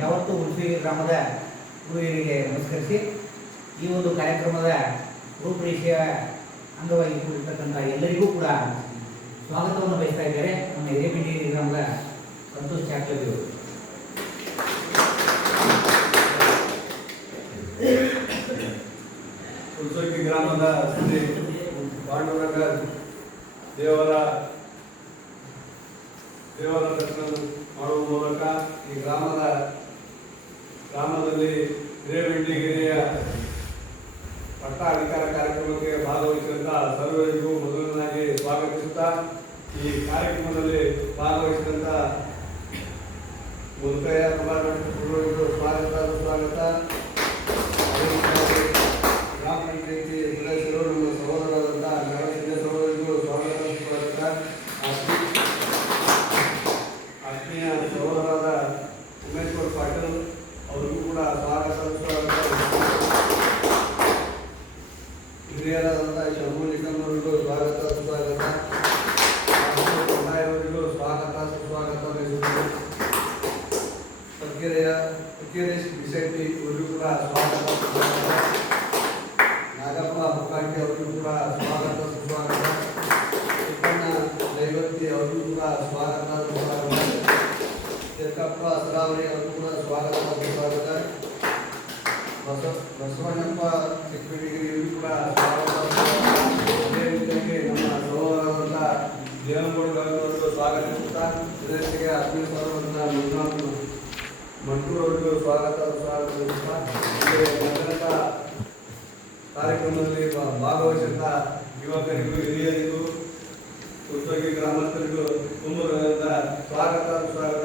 ಯಾವತ್ತೂ ಹುಣಸಗಿ ಗ್ರಾಮದ ಗುರುಹಿರಿಗೆ ನಮಸ್ಕರಿಸಿ ಈ ಒಂದು ಕಾರ್ಯಕ್ರಮದ ರೂಪರೇಷೆಯ ಅಂಗವಾಗಿ ಕೂಡಿರ್ತಕ್ಕಂಥ ಎಲ್ಲರಿಗೂ ಕೂಡ ಸ್ವಾಗತವನ್ನು ಬಯಸ್ತಾ ಇದ್ದಾರೆ ನಮ್ಮ ಹಿರೇಬಿಂಡಿ ಗ್ರಾಮದ ಸಂತೋಷ್ ಚಾಕ್ಲದಿಯವರು. ಹುಣಸಗಿ ಗ್ರಾಮದ ಶ್ರೀ ಪಾಂಡುರಂಗ ದೇವರ ದರ್ಶನ ಮಾಡುವ ಮೂಲಕ ಈ ಗ್ರಾಮದಲ್ಲಿ ಹಿರೇಬೆಂಡಿಗೆರೆಯ ಪಟ್ಟ ಅಧಿಕಾರ ಕಾರ್ಯಕ್ರಮಕ್ಕೆ ಭಾಗವಹಿಸಿದಂತ ಸರ್ವರಿಗೂ ಮೊದಲನಾಗಿ ಸ್ವಾಗತಿಸುತ್ತಾ ಈ ಕಾರ್ಯಕ್ರಮದಲ್ಲಿ ಭಾಗವಹಿಸಿದಂತ ಮುದುಕಯ್ಯ ಕುಮಾರರು ಸ್ವಾಗತ ಗ್ರಾಮ ಪಂಚಾಯತಿ ಸದಸ್ಯರು ನಮ್ಮ ಸಹೋದರರಾದಂಥ ನರಸಿಂಹ ಸಹೋದರಿಗೂ ಸ್ವಾಗತ ಆತ್ಮೀಯ ಸಹೋದರರಾದ ಉಮೇಶ್ವರ್ ಪಾಟೀಲ್ ಅವರಿಗೂ ಕೂಡ ಸ್ವಾಗತ ಹಿರಿಯರಾದಂಥ ಶಂಭು ನಿಕಮ್ಮರಿಗೂ ಸ್ವಾಗತ ಅವರಿಗೂ ಸ್ವಾಗತ ಸುಸ್ವಾಗತ ಬಯಸುತ್ತೇವೆ. ಫಕೀರೇಶ್ ಬಿಸೆಟ್ಟಿ ಅವರಿಗೂ ಕೂಡ ಸ್ವಾಗತ ಸುಸ್ವಾಗತ. ನಾಗಪ್ಪ ಮುಖಾಂಡಿ ಅವರಿಗೂ ಕೂಡ ಸ್ವಾಗತ ಸುಸ್ವಾಗತ. ಚಿಕ್ಕಣ್ಣ ದೈವತ್ತಿ ಅವರಿಗೂ ಕೂಡ ಸ್ವಾಗತ ಸುಸ್ವಾಗತ. ಚೆಕ್ಕಪ್ಪ ಸರಾವರಿ ಅವರಿಗೂ ಕೂಡ ಸ್ವಾಗತ ಸುಸ್ವಾಗತ. ಬಸವಣ್ಣಪ್ಪ ಚಿಕ್ಕಬಿಡಿಗಿರಿಗೂ ಕೂಡ ಸ್ವಾಗತ. ಅದೇ ರೀತಿಯಾಗಿ ನಮ್ಮ ಸಹೋದರರಾದಂಥ ದೇವನಗೌಡರವರಿಗೂ ಸ್ವಾಗತಿಸುತ್ತಾ ಇದೇ ರೀತಿಗೆ ಆತ್ಮೀಯ ಸಹೋದರರಾದ ಮಂಜುನಾಥ್ ಮಂಟೂರವರಿಗೂ ಸ್ವಾಗತ ಸ್ವಾಗತಿಸುತ್ತಾ ಮೊದಲ ಕಾರ್ಯಕ್ರಮದಲ್ಲಿ ಭಾಗವಹಿಸಿದ ಯುವಕರಿಗೂ ಹಿರಿಯರಿಗೂ ಹುಣಸಗಿ ಗ್ರಾಮಸ್ಥರಿಗೂ ತುಂಬ ಸ್ವಾಗತ ಸ್ವಾಗತ